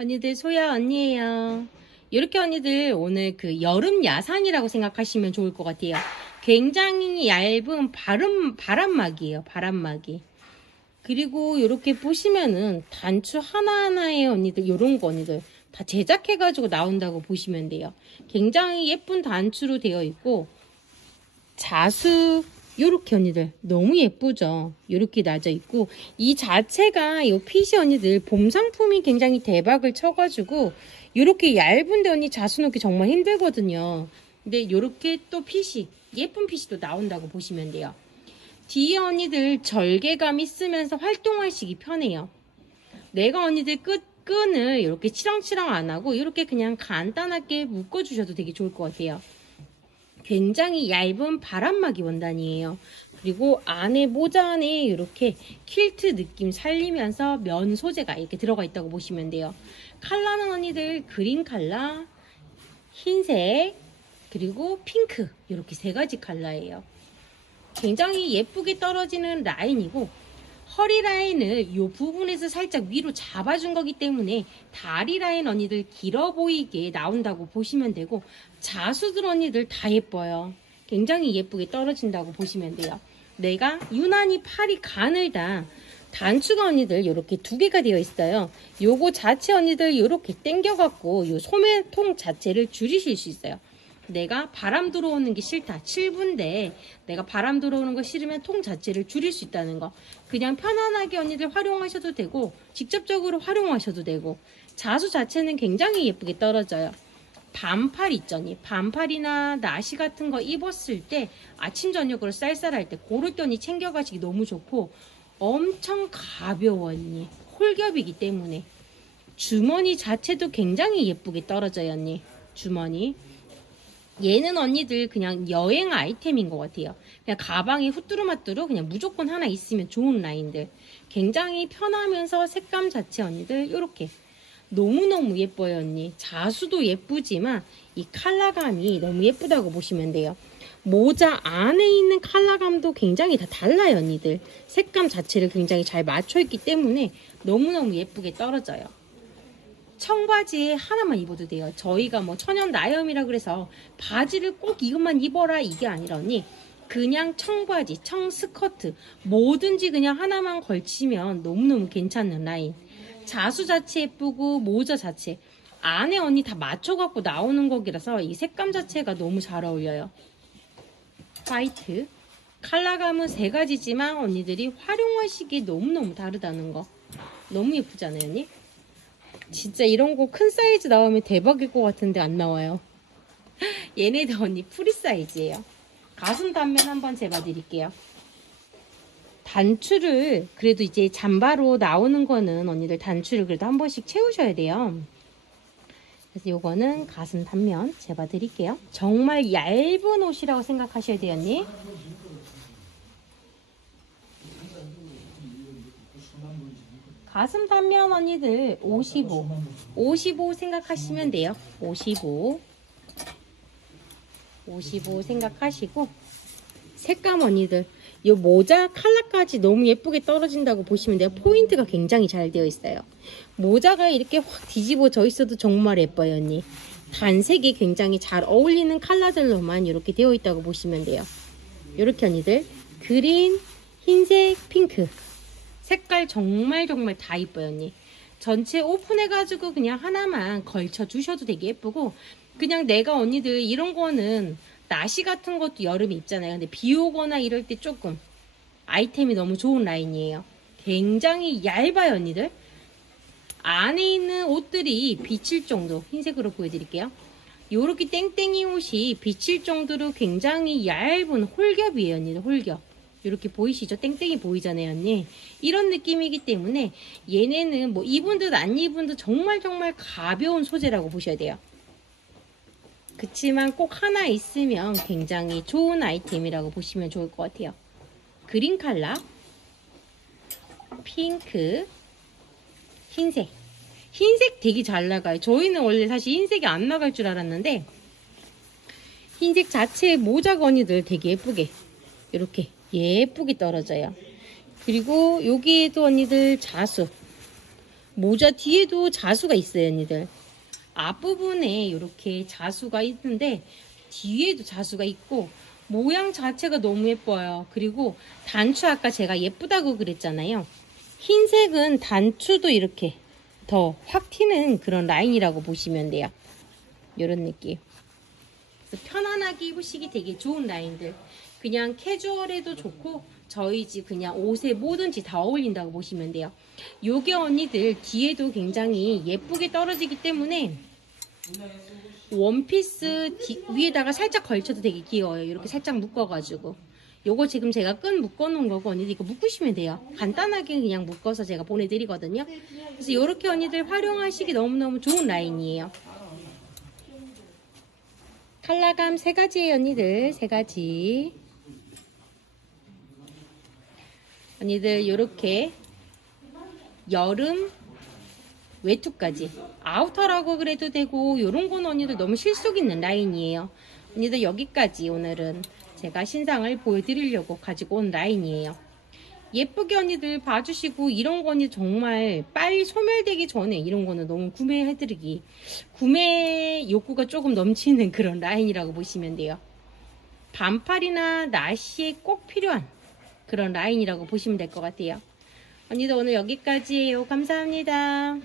언니들 소야 언니예요. 이렇게 언니들 오늘 그 여름 야상이라고 생각하시면 좋을 것 같아요. 굉장히 얇은 바람 바람막이에요. 바람막이. 그리고 이렇게 보시면은 단추 하나하나에 언니들 요런 거 언니들 다 제작해가지고 나온다고 보시면 돼요. 굉장히 예쁜 단추로 되어 있고 자수 요렇게 언니들 너무 예쁘죠? 요렇게 나져 있고 이 자체가 요 핏이 언니들 봄 상품이 굉장히 대박을 쳐가지고 요렇게 얇은데 언니 자수 놓기 정말 힘들거든요. 근데 요렇게 또 핏이 예쁜 핏이 또 나온다고 보시면 돼요. 뒤에 언니들 절개감 있으면서 활동하시기 편해요. 내가 언니들 끝 끈을 이렇게 치렁치렁 안 하고 이렇게 그냥 간단하게 묶어 주셔도 되게 좋을 것 같아요 굉장히 얇은 바람막이 원단이에요. 그리고 안에 모자 안에 이렇게 킬트 느낌 살리면서 면 소재가 이렇게 들어가 있다고 보시면 돼요. 컬러는 언니들 그린 컬러, 흰색, 그리고 핑크 이렇게 세 가지 컬러예요. 굉장히 예쁘게 떨어지는 라인이고 허리 라인을 이 부분에서 살짝 위로 잡아준 거기 때문에 다리 라인 언니들 길어 보이게 나온다고 보시면 되고 자수들 언니들 다 예뻐요. 굉장히 예쁘게 떨어진다고 보시면 돼요. 내가 유난히 팔이 가늘다. 단추가 언니들 이렇게 두 개가 되어 있어요. 요거 자체 언니들 이렇게 당겨갖고 요 소매통 자체를 줄이실 수 있어요. 내가 바람 들어오는 게 싫다. 7분인데 내가 바람 들어오는 거 싫으면 통 자체를 줄일 수 있다는 거. 그냥 편안하게 언니들 활용하셔도 되고 직접적으로 활용하셔도 되고 자수 자체는 굉장히 예쁘게 떨어져요. 반팔 있잖니. 반팔이나 나시 같은 거 입었을 때 아침 저녁으로 쌀쌀할 때 고를 때 언니 챙겨가시기 너무 좋고 엄청 가벼워 언니. 홀겹이기 때문에 주머니 자체도 굉장히 예쁘게 떨어져요 언니. 주머니. 얘는 언니들 그냥 여행 아이템인 것 같아요. 그냥 가방에 후뚜루마뚜루 그냥 무조건 하나 있으면 좋은 라인들. 굉장히 편하면서 색감 자체 언니들 이렇게 너무너무 예뻐요 언니. 자수도 예쁘지만 이 컬러감이 너무 예쁘다고 보시면 돼요. 모자 안에 있는 컬러감도 굉장히 다 달라요 언니들. 색감 자체를 굉장히 잘 맞춰 있기 때문에 너무너무 예쁘게 떨어져요. 청바지에 하나만 입어도 돼요. 저희가 뭐 천연 나염이라 그래서 바지를 꼭 이것만 입어라 이게 아니라 언니 그냥 청바지, 청스커트 뭐든지 그냥 하나만 걸치면 너무너무 괜찮은 라인. 자수 자체 예쁘고 모자 자체 안에 언니 다 맞춰갖고 나오는 거기라서 이 색감 자체가 너무 잘 어울려요. 화이트 컬러감은 세 가지지만 언니들이 활용하시기에 너무너무 다르다는 거 너무 예쁘잖아요 언니? 진짜 이런 거 큰 사이즈 나오면 대박일 것 같은데 안 나와요. 얘네들 언니 프리 사이즈예요. 가슴 단면 한번 재봐드릴게요. 단추를 그래도 이제 잠바로 나오는 거는 언니들 단추를 그래도 한 번씩 채우셔야 돼요. 그래서 요거는 가슴 단면 재봐드릴게요. 정말 얇은 옷이라고 생각하셔야 돼요, 언니. 가슴 단면 언니들 55 55 생각하시면 돼요. 55 55 생각하시고 색감 언니들 이 모자 컬러까지 너무 예쁘게 떨어진다고 보시면 돼요. 포인트가 굉장히 잘 되어 있어요. 모자가 이렇게 확 뒤집어져 있어도 정말 예뻐요 언니. 단색이 굉장히 잘 어울리는 컬러들로만 이렇게 되어 있다고 보시면 돼요. 이렇게 언니들 그린 흰색 핑크 색깔 정말 정말 다 이뻐요 언니. 전체 오픈해가지고 그냥 하나만 걸쳐 주셔도 되게 예쁘고 그냥 내가 언니들 이런 거는 나시 같은 것도 여름에 입잖아요. 근데 비 오거나 이럴 때 조금 아이템이 너무 좋은 라인이에요. 굉장히 얇아요 언니들. 안에 있는 옷들이 비칠 정도 흰색으로 보여드릴게요. 요렇게 땡땡이 옷이 비칠 정도로 굉장히 얇은 홀겹이에요 언니들 홀겹 이렇게 보이시죠? 땡땡이 보이잖아요, 언니. 이런 느낌이기 때문에 얘네는 뭐 입은 듯 안 입은 듯 정말 정말 가벼운 소재라고 보셔야 돼요. 그치만 꼭 하나 있으면 굉장히 좋은 아이템이라고 보시면 좋을 것 같아요. 그린 컬러, 핑크, 흰색. 흰색 되게 잘 나가요. 저희는 원래 사실 흰색이 안 나갈 줄 알았는데 흰색 자체의 모자건이들 되게 예쁘게 이렇게 예쁘게 떨어져요. 그리고 여기에도 언니들 자수. 모자 뒤에도 자수가 있어요, 언니들. 앞부분에 이렇게 자수가 있는데 뒤에도 자수가 있고 모양 자체가 너무 예뻐요. 그리고 단추 아까 제가 예쁘다고 그랬잖아요. 흰색은 단추도 이렇게 더 확 튀는 그런 라인이라고 보시면 돼요. 이런 느낌. 편안하게 입으시기 되게 좋은 라인들. 그냥 캐주얼해도 좋고 저희 집 그냥 옷에 뭐든지 다 어울린다고 보시면 돼요. 요게 언니들 뒤에도 굉장히 예쁘게 떨어지기 때문에 원피스 뒤- 위에다가 살짝 걸쳐도 되게 귀여워요. 이렇게 살짝 묶어가지고. 요거 지금 제가 끈 묶어놓은 거고 언니들 이거 묶으시면 돼요. 간단하게 그냥 묶어서 제가 보내드리거든요. 그래서 이렇게 언니들 활용하시기 너무너무 좋은 라인이에요. 컬러감 세 가지예요 언니들 세 가지. 언니들 요렇게 여름 외투까지 아우터라고 그래도 되고 요런 건 언니들 너무 실속 있는 라인이에요. 언니들 여기까지 오늘은 제가 신상을 보여드리려고 가지고 온 라인이에요. 예쁘게 언니들 봐주시고 이런 거는 정말 빨리 소멸되기 전에 이런 거는 너무 구매해드리기 구매 욕구가 조금 넘치는 그런 라인이라고 보시면 돼요. 반팔이나 나시에 꼭 필요한 그런 라인이라고 보시면 될 것 같아요. 언니도 오늘 여기까지예요. 감사합니다